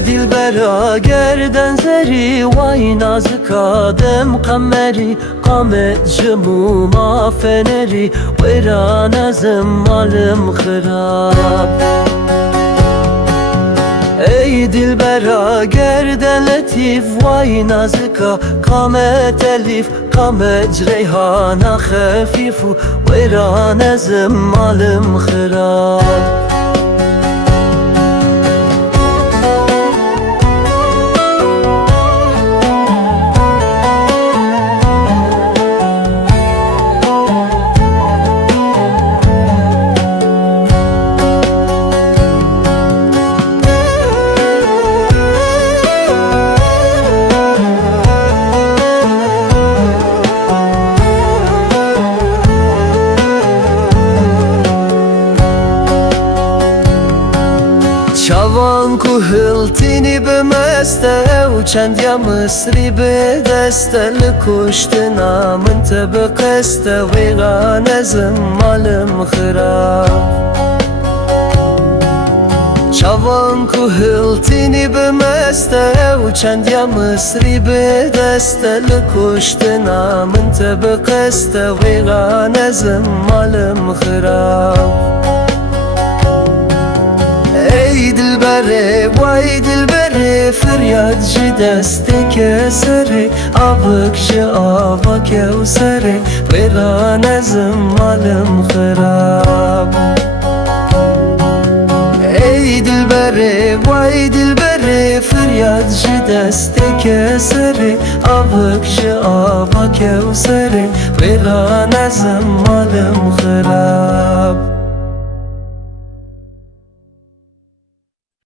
دلبرا گردن زری وای نازک آدم قمری قامت جموما فنری ویران ازم مالم خراب ای دلبرا گردن لطیف وای نازکا قامت الیف قامت ریحان خفیف ویران ازم مالم خراب شوان کو هلتینی به مسته و چند یا مصری به دسته لکشتنا من تب قسته ویغان ازم مالم خراب شوان کو هلتینی به مسته و چند یا مصری به دسته لکشتنا من تب قسته ویغان ازم مالم خراب ای دلبره وای دلبره فریاد جی دست کسره آبک جی آبا کوسره ویران ازم مالم خراب ای دلبره وای دلبره فریاد جی دست کسره آبک جی آبا کوسره ویران ازم مالم خراب